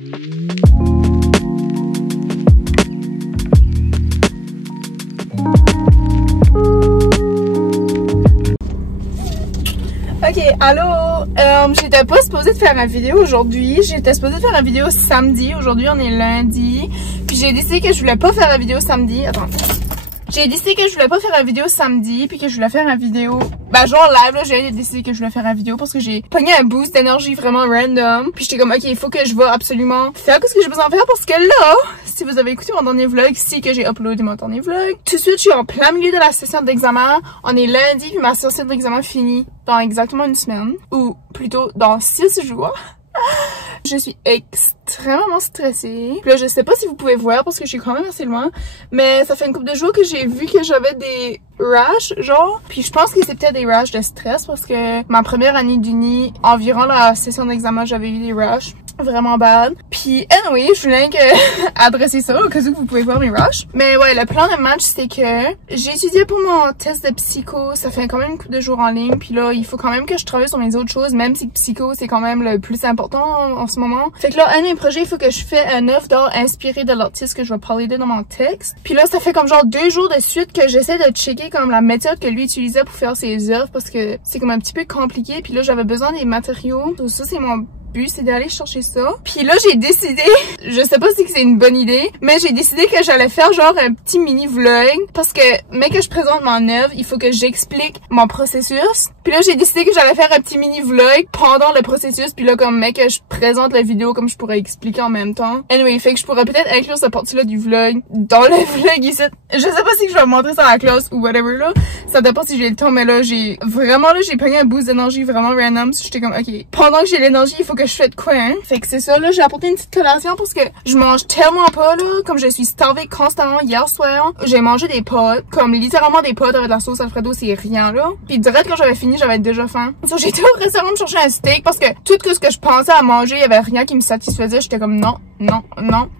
Ok, allô, j'étais pas supposée de faire une vidéo aujourd'hui, j'étais supposée de faire une vidéo samedi, aujourd'hui on est lundi, puis j'ai décidé que je voulais pas faire la vidéo samedi, attends. J'ai décidé que je voulais pas faire la vidéo samedi, puis que je voulais faire une vidéo, ben genre live là, j'ai décidé que je voulais faire une vidéo parce que j'ai pogné un boost d'énergie vraiment random, puis j'étais comme ok, il faut que je vais absolument faire ce que j'ai besoin de faire parce que là, si vous avez écouté mon dernier vlog, si que j'ai uploadé mon dernier vlog, tout de suite je suis en plein milieu de la session d'examen, on est lundi puis ma session d'examen finit dans exactement une semaine, ou plutôt dans 6 jours. Je suis extrêmement stressée. Puis là, je sais pas si vous pouvez voir parce que je suis quand même assez loin. Mais ça fait une couple de jours que j'ai vu que j'avais des rash, genre. Puis je pense que c'est peut-être des rash de stress parce que ma première année d'uni, environ la session d'examen, j'avais eu des rash vraiment bad. Puis anyway, je voulais adresser ça au cas où vous pouvez voir mes rushs. Mais ouais, le plan de match, c'est que j'ai étudié pour mon test de psycho. Ça fait quand même une couple de jours en ligne. Puis là, il faut quand même que je travaille sur mes autres choses, même si psycho, c'est quand même le plus important en ce moment. Fait que là, un des projets, il faut que je fais un œuvre d'art inspiré de l'artiste que je vais parler de dans mon texte. Puis là, ça fait comme genre 2 jours de suite que j'essaie de checker comme la méthode que lui utilisait pour faire ses œuvres parce que c'est comme un petit peu compliqué. Puis là, j'avais besoin des matériaux. Tout ça, c'est mon but, c'est d'aller chercher ça. Puis là, j'ai décidé, je sais pas si c'est une bonne idée, mais j'ai décidé que j'allais faire genre un petit mini vlog parce que, mais que je présente mon œuvre, il faut que j'explique mon processus. Puis là, j'ai décidé que j'allais faire un petit mini vlog pendant le processus, puis là, comme mec, que je présente la vidéo comme je pourrais expliquer en même temps. Anyway, fait que je pourrais peut-être inclure cette partie-là du vlog dans le vlog ici. Je sais pas si je vais montrer ça à la classe ou whatever là. Ça dépend si j'ai le temps, mais là, j'ai pogné un boost d'énergie vraiment random. J'étais comme, ok, pendant que j'ai l'énergie, il faut que je fais de quoi, hein. Fait que c'est ça, là, j'ai apporté une petite collation parce que je mange tellement pas, là, comme je suis starvée constamment hier soir. J'ai mangé des pâtes, comme littéralement des pâtes avec de la sauce Alfredo, c'est rien, là. Puis direct quand j'avais fini, j'avais déjà faim. So, j'ai été au restaurant me chercher un steak parce que tout ce que je pensais à manger, il y avait rien qui me satisfaisait. J'étais comme non.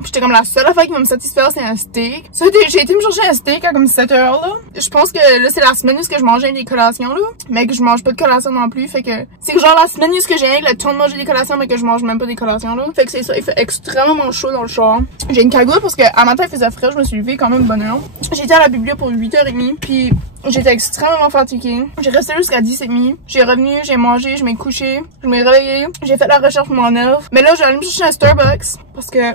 J'étais comme la seule affaire qui va me satisfaire, c'est un steak. So, j'ai été me chercher un steak à comme 7 heures, là. Je pense que là, c'est la semaine où je mangeais des collations, là. Mais que je mange pas de collation non plus. Fait que c'est genre la semaine où j'ai le temps de manger des collations, mais que je mange même pas des collations, là. Fait que c'est ça, il fait extrêmement chaud dans le char. J'ai une cagoule parce que à matin il faisait frais, je me suis levée quand même bonne heure. J'étais à la bibliothèque pour 8h30, puis j'étais extrêmement fatiguée. J'ai resté jusqu'à 10h30. J'ai revenu, j'ai mangé, je m'ai couché, je m'ai réveillée, j'ai fait la recherche pour mon œuvre. Mais là, je vais aller me chercher un Starbucks parce que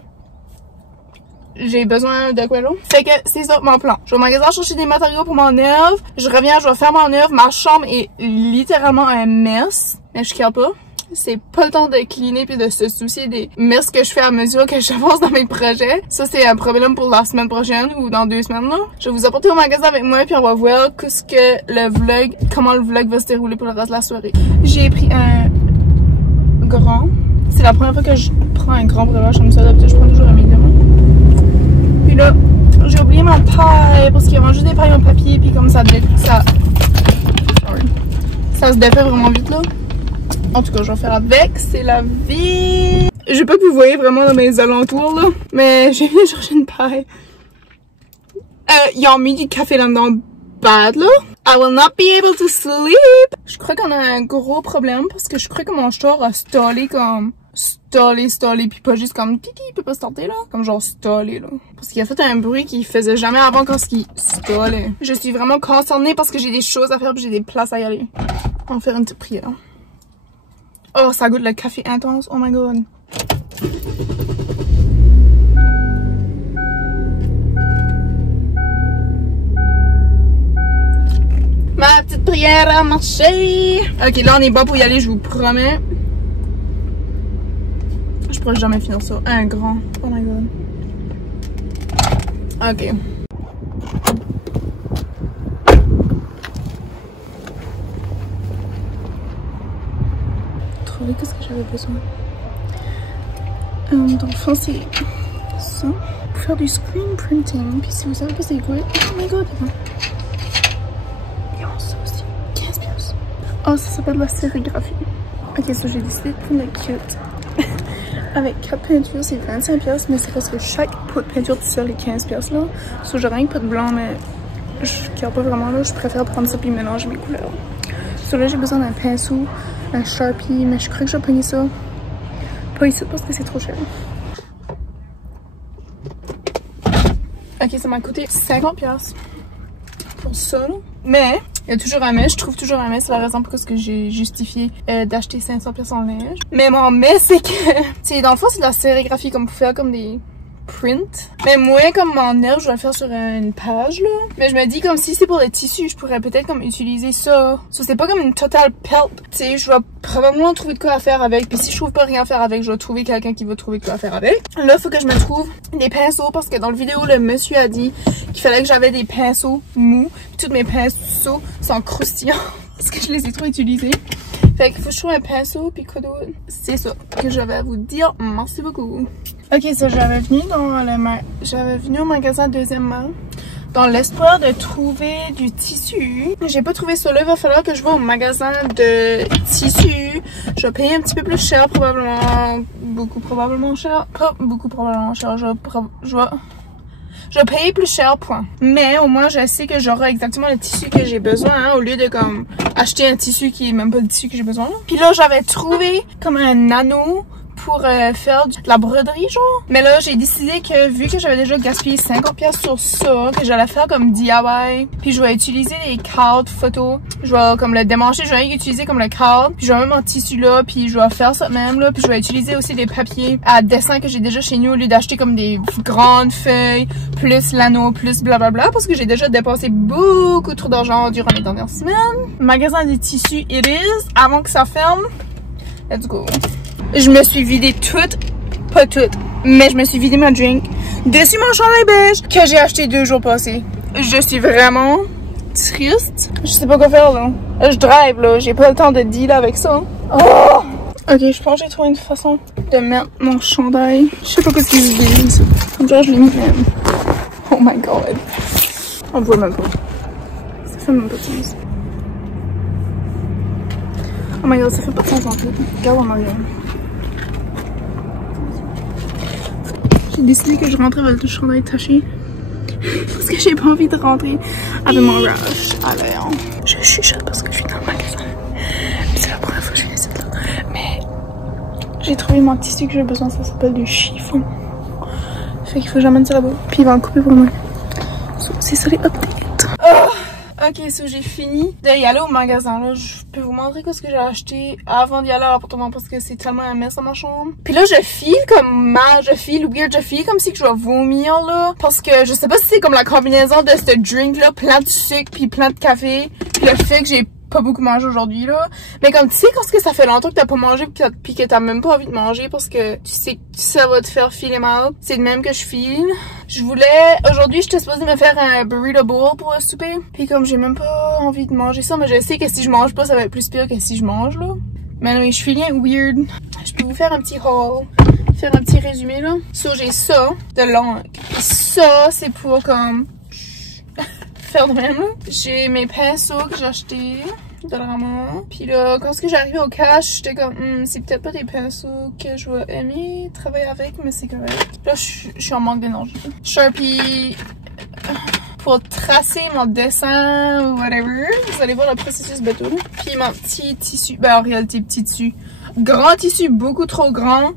j'ai besoin de quoi là? Fait que c'est ça mon plan. Je vais au magasin chercher des matériaux pour mon œuvre. Je reviens, je vais faire mon œuvre. Ma chambre est littéralement un mess. Mais je care pas. C'est pas le temps de cleaner puis de se soucier des messes que je fais à mesure que j'avance dans mes projets. Ça, c'est un problème pour la semaine prochaine ou dans 2 semaines, là. Je vais vous apporter au magasin avec moi puis on va voir comment le vlog va se dérouler pour le reste de la soirée. J'ai pris un grand. C'est la première fois que je prends un grand breuvage comme ça. D'habitude, je prends toujours un médium. Puis là, j'ai oublié ma paille parce qu'il y a juste des pailles en papier puis comme ça se défait vraiment vite, là. En tout cas, je vais faire avec, c'est la vie. Je sais pas que vous voyez vraiment dans mes alentours, là, mais j'ai venu chercher une paille. Ils ont mis du café là-dedans bad, là. I will not be able to sleep. Je crois qu'on a un gros problème parce que je crois que mon char a stallé comme... Stallé, puis pas juste comme titi, il peut pas starter, là. Comme genre stallé, là. Parce qu'il a fait un bruit qu'il faisait jamais avant quand il stallait. Je suis vraiment concernée parce que j'ai des choses à faire puis j'ai des places à y aller. On va faire une petite prière. Oh, ça goûte le café intense. Oh my god. Ma petite prière a marché. Ok, là, on est bon pour y aller, je vous promets. Je pourrais jamais finir ça. Un grand. Oh my god. Ok. Qu'est-ce que j'avais besoin? Dans le fond, c'est ça. Pour faire du screen printing. Puis si vous savez pas c'est quoi, oh my god, ils ont ça aussi. 15 pièces. Oh, ça s'appelle la sérigraphie. Ok, ça j'ai décidé de prendre le kit. Avec 4 peintures, c'est 25 pièces, mais c'est parce que chaque pot de peinture tout seul est 15 pièces là. So, j'ai rien que pas de blanc, mais je ne pas vraiment là. Je préfère prendre ça puis mélanger mes couleurs. So, là, j'ai besoin d'un pinceau, un Sharpie, mais je crois que j'ai pogné ça. Pas ici parce que c'est trop cher. Ok, ça m'a coûté 50$ pour ça, là. Mais il y a toujours un mais, je trouve toujours un mais, c'est la raison pour laquelle j'ai justifié d'acheter 500$ en linge. Mais mon mais, c'est que, c'est dans le fond, c'est de la sérigraphie comme pour faire comme des print. Mais moi, comme mon nerf, je vais le faire sur une page, là. Mais je me dis, comme si c'est pour les tissus, je pourrais peut-être comme utiliser ça. Ça, c'est pas comme une totale pelt. Tu sais, je vais probablement trouver de quoi à faire avec. Puis si je trouve pas rien à faire avec, je vais trouver quelqu'un qui va trouver de quoi à faire avec. Là, il faut que je me trouve des pinceaux parce que dans le vidéo, le monsieur a dit qu'il fallait que j'avais des pinceaux mous. Puis tous mes pinceaux sont croustillants parce que je les ai trop utilisés. Fait qu'il faut que je trouve un pinceau puis quoi d'autre. C'est ça que j'avais à vous dire. Merci beaucoup. Ok, ça j'avais venu au magasin deuxièmement dans l'espoir de trouver du tissu. J'ai pas trouvé ça là, il va falloir que je vais au magasin de tissu. Je vais payer un petit peu plus cher probablement, beaucoup probablement cher, pas beaucoup probablement cher, je vais payer plus cher, point. Mais au moins, je sais que j'aurai exactement le tissu que j'ai besoin, hein, au lieu de comme acheter un tissu qui est même pas le tissu que j'ai besoin. Là. Puis là, j'avais trouvé comme un anneau pour faire de la broderie, genre. Mais là, j'ai décidé que vu que j'avais déjà gaspillé 50$ sur ça, que j'allais faire comme DIY. Puis je vais utiliser les cartes photos. Je vais comme le démancher, je vais utiliser comme le card. Puis je vais mettre mon tissu là, puis je vais faire ça même là. Puis je vais utiliser aussi des papiers à dessin que j'ai déjà chez nous au lieu d'acheter comme des grandes feuilles, plus l'anneau, plus blablabla. Parce que j'ai déjà dépensé beaucoup trop d'argent durant les dernières semaines. Magasin des tissus it is. Avant que ça ferme, let's go. Je me suis vidé toute, pas toute, mais je me suis vidé ma drink dessus mon chandail beige que j'ai acheté 2 jours passés. Je suis vraiment triste. Je sais pas quoi faire là. Je drive là, j'ai pas le temps de deal avec ça. Oh! Ok, je pense que j'ai trouvé une façon de mettre mon chandail. Je sais pas ce qu'ils se disent. Comme genre je l'ai mis même. Oh my god. On voit même pas. Ça fait même pas de sens. Oh my god, ça fait pas de sens en fait. Regarde en arrière. J'ai décidé que je rentrais avec le chandail taché parce que j'ai pas envie de rentrer avec mon rush à l'air. Je chuchote parce que je suis dans le magasin. C'est la première fois que je viens ici là. Mais j'ai trouvé mon tissu que j'ai besoin, ça s'appelle du chiffon. Fait qu'il faut que j'amène ça là-bas. Puis il va en couper pour moi. C'est ça les updates. Oh! Ok, so j'ai fini d'y aller au magasin là. Je peux vous montrer ce que j'ai acheté avant d'y aller à l'appartement parce que c'est tellement un mess dans ma chambre. Puis là, je file comme mal, je file comme si que je vais vomir là. Parce que je sais pas si c'est comme la combinaison de ce drink là, plein de sucre puis plein de café. Puis le fait que j'ai pas beaucoup mangé aujourd'hui là. Mais comme tu sais quand ça fait longtemps que t'as pas mangé puis que t'as même pas envie de manger parce que tu sais que ça va te faire filer mal. C'est de même que je file. Je voulais, aujourd'hui j'étais supposée me faire un burrito bowl pour le souper. Puis comme j'ai même pas envie de manger ça, mais je sais que si je mange pas ça va être plus pire que si je mange là. Mais oui, je suis bien weird. Je peux vous faire un petit haul. Faire un petit résumé là. So j'ai ça de l'encre. Ça c'est pour comme faire de même là. J'ai mes pinceaux que j'ai achetés de la maman. Puis là, quand j'arrivais au cash, j'étais comme c'est peut-être pas des pinceaux que je vais aimer travailler avec, mais c'est correct. Là, je suis en manque d'énergie. Sharpie pour tracer mon dessin ou whatever. Vous allez voir le processus bateau. Puis mon petit tissu, ben en réalité petit tissu. Grand tissu, beaucoup trop grand.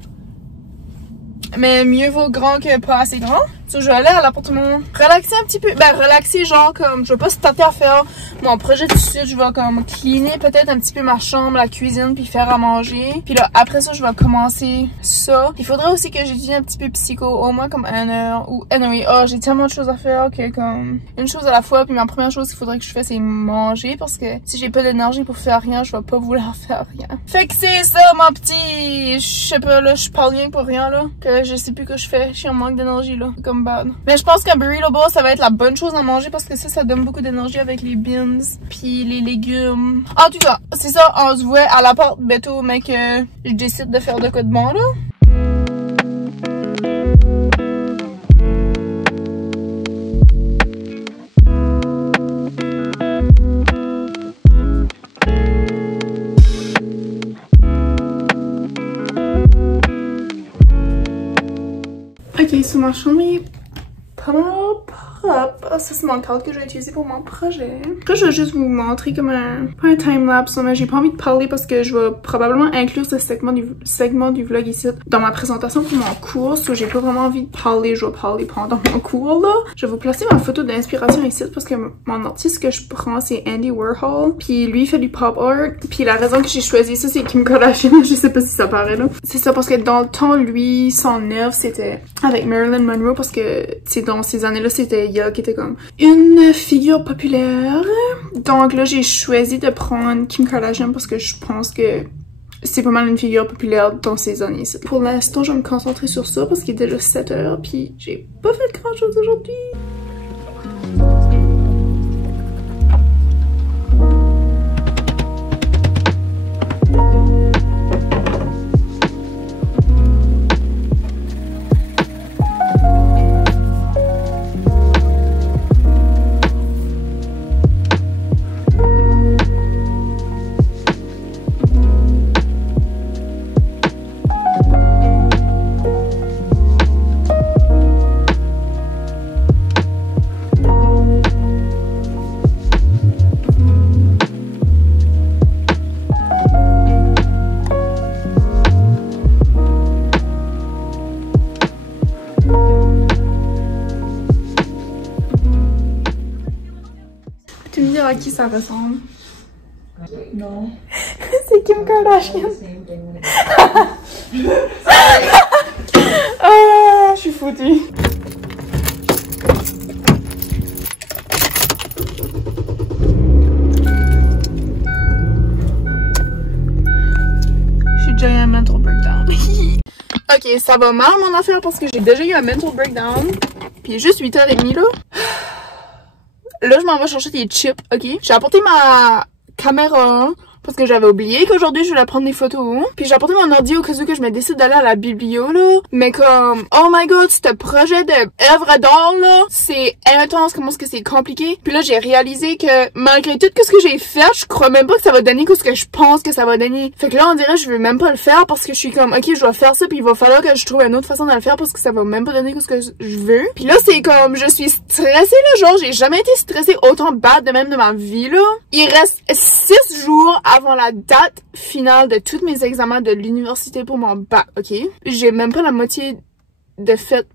Mais mieux vaut grand que pas assez grand. So, je vais aller à l'appartement, relaxer un petit peu. Ben, relaxer genre comme, je vais pas se tenter à faire mon projet tout de suite. Je vais comme cleaner peut-être un petit peu ma chambre, la cuisine, puis faire à manger. Puis là, après ça, je vais commencer ça. Il faudrait aussi que j'étudie un petit peu psycho, au moins comme 1 heure. Ou anyway, j'ai tellement de choses à faire que comme une chose à la fois. Puis ma première chose qu'il faudrait que je fasse, c'est manger. Parce que si j'ai pas d'énergie pour faire rien, je vais pas vouloir faire rien. Fait que c'est ça, mon petit... Je sais pas, là, je parle rien pour rien, là. Que je sais plus que je fais. Je suis en manque d'énergie, là. Comme bad. Mais je pense qu'un burrito bowl, ça va être la bonne chose à manger parce que ça donne beaucoup d'énergie avec les beans puis les légumes. En tout cas, c'est ça, on se voit à l'appart bientôt, mais que je décide de faire de quoi de bon, là. Ok, so ma chambre est pas mal propre. Ça, c'est mon cadre que je vais utiliser pour mon projet. Après, je vais juste vous montrer comme pas un time-lapse, mais j'ai pas envie de parler parce que je vais probablement inclure ce segment du vlog ici dans ma présentation pour mon cours. So, j'ai pas vraiment envie de parler, je vais parler pendant mon cours, là. Je vais vous placer ma photo d'inspiration ici parce que mon artiste que je prends, c'est Andy Warhol. Puis lui, il fait du pop art. Puis la raison que j'ai choisi ça, c'est Kim Kardashian. Je sais pas si ça paraît, là. C'est ça parce que dans le temps, lui, son œuvre, c'était avec Marilyn Monroe parce que, tu sais, dans ces années-là, c'était Ya qui était comme une figure populaire. Donc là, j'ai choisi de prendre Kim Kardashian parce que je pense que c'est pas mal une figure populaire dans ces années. Pour l'instant, je vais me concentrer sur ça parce qu'il est déjà 7 heures puis j'ai pas fait grand chose aujourd'hui. Tu me diras à qui ça ressemble? Non. C'est Kim Kardashian. Ah, je suis foutue. J'ai déjà eu un mental breakdown. Ok, ça va mal mon affaire parce que j'ai déjà eu un mental breakdown. Puis il est juste 8h30 là. Là, je m'en vais chercher des chips, ok? J'ai apporté ma caméra parce que j'avais oublié qu'aujourd'hui, je voulais prendre des photos. Puis j'ai apporté mon ordi au cas où que je me décide d'aller à la biblio, là. Mais comme, oh my god, ce projet d'œuvre d'art, là, c'est intense, comment est-ce que c'est compliqué. Puis là, j'ai réalisé que malgré tout ce que j'ai fait, je crois même pas que ça va donner ce que je pense que ça va donner. Fait que là, on dirait que je veux même pas le faire parce que je suis comme, ok, je dois faire ça, puis il va falloir que je trouve une autre façon de le faire parce que ça va même pas donner ce que je veux. Puis là, c'est comme, je suis stressée, là, genre, j'ai jamais été stressée autant bad de même de ma vie, là. Il reste 6 jours avant la date finale de tous mes examens de l'université pour mon bac, ok? J'ai même pas la moitié de fait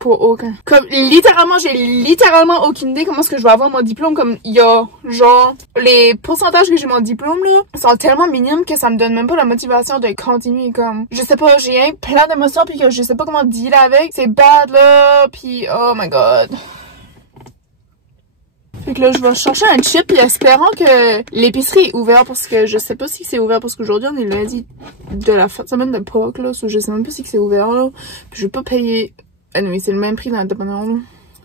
pour aucun. Comme, littéralement, j'ai littéralement aucune idée comment est-ce que je vais avoir mon diplôme. Comme, il y a, genre, les pourcentages que j'ai mon diplôme, là, sont tellement minimes que ça me donne même pas la motivation de continuer, comme, je sais pas, j'ai un plein d'émotions pis que je sais pas comment dealer avec. C'est bad, là, pis oh my god. Fait que là, je vais chercher un chip et espérant que l'épicerie est ouverte parce que je sais pas si c'est ouvert parce qu'aujourd'hui, on est lundi de la fin de semaine de Pâques, là. So je sais même pas si c'est ouvert, là. Puis je vais pas payer... Anyway, c'est le même prix dans la dépanneur, là.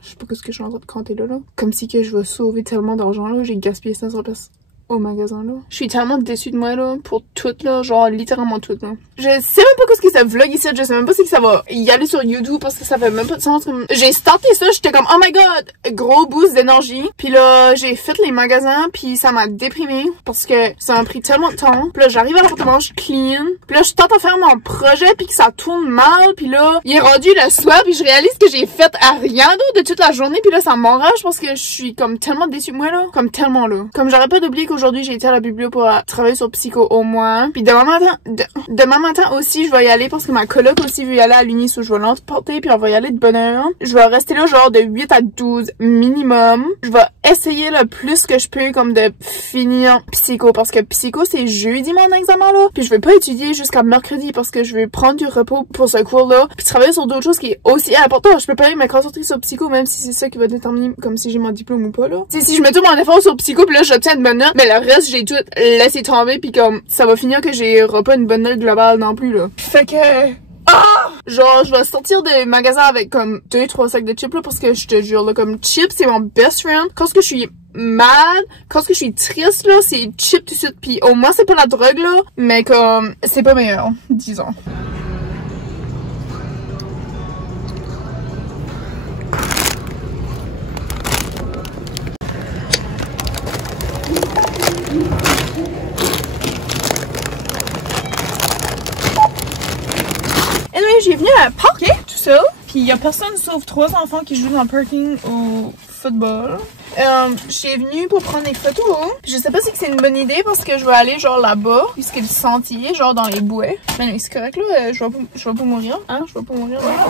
Je sais pas ce que je suis en train de compter là. Comme si que je vais sauver tellement d'argent, là. J'ai gaspillé 500 pièces au magasin, là. Je suis tellement déçue de moi, là, pour tout, là, genre, littéralement tout, là. Je sais même pas ce que ça vlog ici, je sais même pas si ça va y aller sur YouTube, parce que ça fait même pas de sens. J'ai starté ça, j'étais comme, oh my god, gros boost d'énergie. Puis là, j'ai fait les magasins, puis ça m'a déprimée, parce que ça m'a pris tellement de temps. Puis là, j'arrive à l'appartement, je clean. Puis là, je tente à faire mon projet, puis que ça tourne mal, puis là, il est rendu le soir, puis je réalise que j'ai fait rien d'autre de toute la journée, puis là, ça m'enrage, parce que je suis comme tellement déçue de moi, là. Comme tellement, là. Comme j'arrête pas d'oublier aujourd'hui, j'ai été à la biblio pour travailler sur Psycho au moins. Puis demain matin aussi, je vais y aller parce que ma coloc aussi veut y aller à l'uni, so je vais l'emporter puis on va y aller de bonne heure. Je vais rester là genre de 8 à 12 minimum. Je vais essayer le plus que je peux comme de finir Psycho parce que Psycho c'est jeudi mon examen là. Puis je vais pas étudier jusqu'à mercredi parce que je vais prendre du repos pour ce cours là. Puis travailler sur d'autres choses qui est aussi important. Je peux pas me concentrer sur Psycho même si c'est ça qui va déterminer comme si j'ai mon diplôme ou pas là. T'sais, si je mets tout mon effort sur Psycho puis là j'obtiens une bonne note, mais le reste j'ai tout laissé tomber puis comme ça va finir que j'ai pas une bonne note globale non plus là. Fait que genre je vais sortir des magasins avec comme 2-3 sacs de chips là parce que je te jure là comme chips c'est mon best friend. Quand je suis mal, quand je suis triste là, c'est chips tout de suite puis au moins c'est pas la drogue là, mais comme c'est pas meilleur, disons. Anyway, j'ai venu à un parc, tout seul. Puis Puis il y a personne sauf 3 enfants qui jouent dans le parking au football. Je suis venue pour prendre des photos. Puis je sais pas si c'est une bonne idée parce que je vais aller genre là-bas, puisqu'il y a le sentier, genre dans les bois. Mais c'est correct là, je vais pas mourir. Hein, je vais pas mourir là.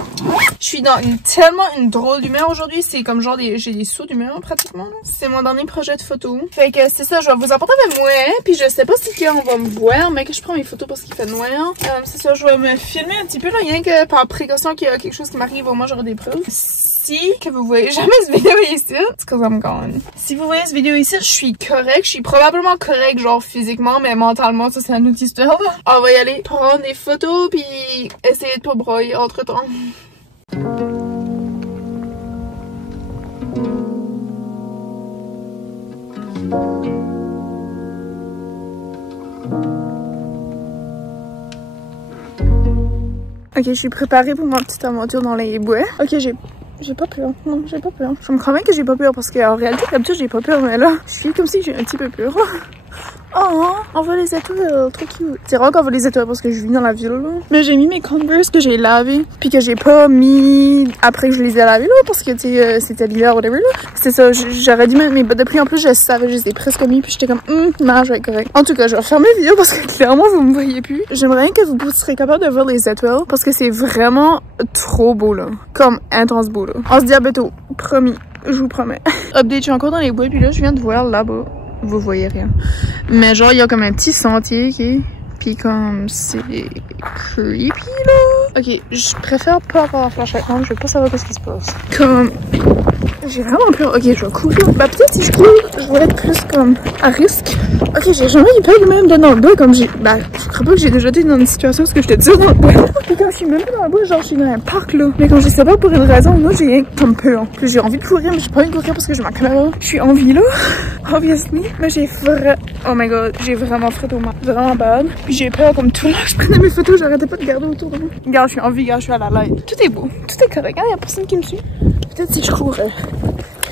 Je suis dans tellement une drôle d'humeur aujourd'hui. C'est comme genre j'ai des sauts d'humeur pratiquement. C'est mon dernier projet de photo. Fait que c'est ça, je vais vous apporter avec moi. Puis je sais pas si on va me voir, mais que je prends mes photos parce qu'il fait noir. C'est ça, je vais me filmer un petit peu là, rien que par précaution qu'il y a quelque chose qui m'arrive, au moins j'aurai des preuves. Si que vous voyez jamais cette vidéo ici, it's cause I'm gone. Si vous voyez cette vidéo ici, je suis correcte. Je suis probablement correcte genre physiquement, mais mentalement, ça c'est un autre histoire. On va y aller prendre des photos puis essayer de pas broyer entre temps. Ok, je suis préparée pour ma petite aventure dans les bois. Ok, j'ai pas peur. Non, j'ai pas peur. Je me convainc que j'ai pas peur parce qu'en réalité, d'habitude, j'ai pas peur, mais là, je suis comme si j'ai un petit peu peur. Oh, on voit les étoiles, trop cute. C'est rare qu'on voit les étoiles parce que je vis dans la ville, là. Mais j'ai mis mes Converse que j'ai lavés, puis que j'ai pas mis après que je les ai lavés, là, parce que, tu sais, c'était l'hiver, whatever, là. C'est ça, j'aurais dû mettre mes bottes de pluie. En plus, je savais, je les ai presque mis, puis j'étais comme, non, je vais être correct. En tout cas, je vais fermer la vidéo parce que clairement, vous me voyez plus. J'aimerais bien que vous serez capable de voir les étoiles parce que c'est vraiment trop beau, là. Comme intense beau, là. On se dit à bientôt. Promis. Je vous promets. Update, je suis encore dans les bois, puis là, je viens de voir là-bas. Vous voyez rien. Mais genre, il y a comme un petit sentier, ok? Puis comme, c'est creepy, là. Ok, je préfère pas avoir la flashlight. Non, je veux pas savoir ce qui se passe. Comme, j'ai vraiment peur. Ok, je vais courir. Bah, peut-être si je cours, je vais être plus comme à risque. Ok, j'ai jamais eu peur de même d'être dans le bois. Comme j'ai, bah, je crois pas que j'ai déjà été dans une situation où je te dis dans le bois. Puis quand je suis même pas dans le bois, genre, je suis dans un parc, là. Mais quand je sais pas pour une raison, moi, j'ai rien comme peur. Puis j'ai envie de courir, mais j'ai pas envie de courir parce que je m'acclare. Je suis en vie, là. Obviously. Mais j'ai oh my god, j'ai vraiment fret au mal. Vraiment bad. Puis j'ai peur comme tout là. Je prenais mes photos, j'arrêtais pas de garder autour de moi. Regarde, je suis en vie, regarde, je suis à la light. Tout est beau. Tout est correct. Regarde, y'a personne qui me suit. Peut-être si je courais.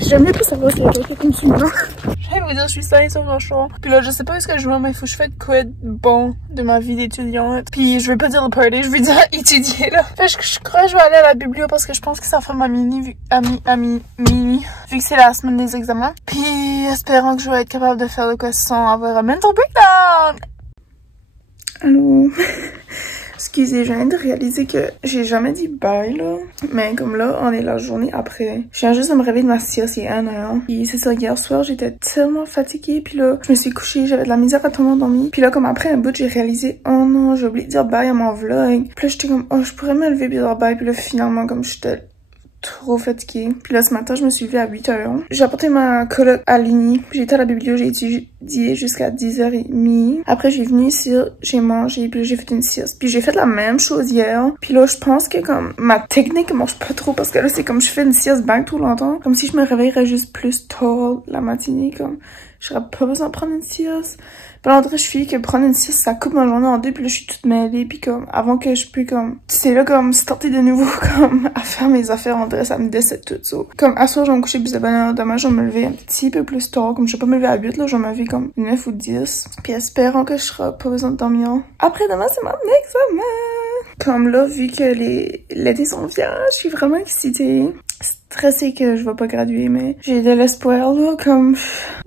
J'aimerais pas savoir si y'a quelqu'un qui me suit, non? Je viens de vous dire, je suis saine sur le choix. Puis là, je sais pas où est-ce que je vais, mais il faut que je fasse quoi de bon de ma vie d'étudiante. Puis je vais pas dire le party, je vais dire étudier, là. Fait que je crois que je vais aller à la biblio parce que je pense que ça fera ma minuit, vu que c'est la semaine des examens. Puis espérant que je vais être capable de faire le quoi sans avoir un mental breakdown. Allô? Excusez, je viens de réaliser que j'ai jamais dit bye, là. Mais comme là, on est la journée après. Je viens juste de me réveiller de ma sieste il y a 1 heure. Puis c'est ça, hier soir, j'étais tellement fatiguée. Puis là, je me suis couchée, j'avais de la misère à tomber endormie. Puis là, comme après un bout, j'ai réalisé, oh non, j'ai oublié de dire bye à mon vlog. Puis là, j'étais comme, oh, je pourrais me lever et dire bye. Puis là, finalement, comme j'étais trop fatiguée. Puis là, ce matin, je me suis levée à 8h. J'ai apporté ma coloc à l'Uni. J'ai été à la biblio, j'ai étudié jusqu'à 10h30. Après, j'ai venu ici, j'ai mangé, puis j'ai fait une sieste. Puis j'ai fait la même chose hier. Puis là, je pense que comme ma technique marche pas trop parce que là, c'est comme je fais une sieste bien trop longtemps. Comme si je me réveillerais juste plus tôt la matinée, comme j'aurais pas besoin de prendre une sieste. Puis là, je suis que prendre une sieste, ça coupe ma journée en deux, puis là, je suis toute mêlée, puis comme, avant que je puisse comme, c'est là, comme, starter de nouveau, comme, à faire mes affaires, en vrai, ça me décide tout, ça. Comme, à soir, je vais me coucher plus de bonne heure, demain, je vais me lever un petit peu plus tard, comme, je vais pas me lever à 8, là, je vais me lever comme 9 ou 10, puis espérant que je serai pas besoin de dormir. Après, demain, c'est mon examen! Comme là, vu que l'été s'en vient, je suis vraiment excitée. Stressée que je vais pas graduer, mais j'ai de l'espoir, là, comme,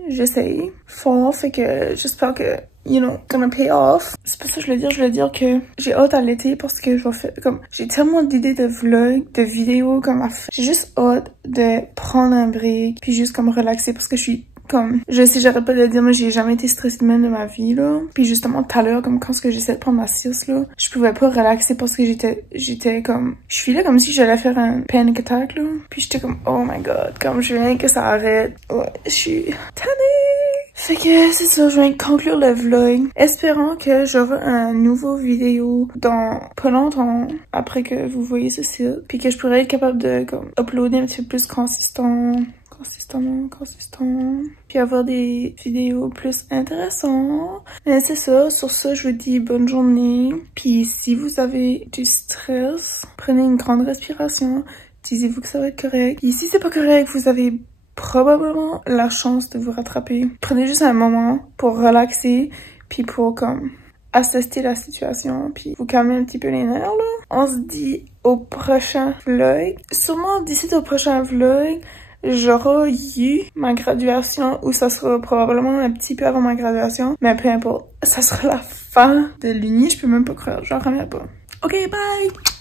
j'essaye fort, fait que j'espère que, you know, gonna pay off. C'est pas ça que je voulais dire que j'ai hâte à l'été parce que je vais faire, comme, j'ai tellement d'idées de vlogs, de vidéos, comme, j'ai juste hâte de prendre un break, puis juste comme relaxer parce que je suis comme, je sais, j'arrête pas de le dire, mais j'ai jamais été stressée de même de ma vie, là. Puis justement, tout à l'heure, comme quand j'essaie de prendre ma sieste, là, je pouvais pas relaxer parce que j'étais comme, je suis là comme si j'allais faire un panic attack, là. Puis j'étais comme, oh my god, comme je viens que ça arrête. Ouais, je suis tannée. Fait que c'est ça, je viens de conclure le vlog. Espérant que j'aurai un nouveau vidéo dans pas longtemps après que vous voyez ceci. Puis que je pourrais être capable de, comme, uploader un petit peu plus consistant. Puis avoir des vidéos plus intéressantes. Mais c'est ça, sur ça, je vous dis bonne journée. Puis si vous avez du stress, prenez une grande respiration. Disez-vous que ça va être correct. Puis si c'est pas correct, vous avez probablement la chance de vous rattraper. Prenez juste un moment pour relaxer, puis pour comme assester la situation puis vous calmer un petit peu les nerfs là. On se dit au prochain vlog. Sûrement d'ici au prochain vlog, j'aurai eu ma graduation ou ça sera probablement un petit peu avant ma graduation. Mais peu importe, ça sera la fin de l'uni, je peux même pas croire, j'en reviens pas. Ok, bye!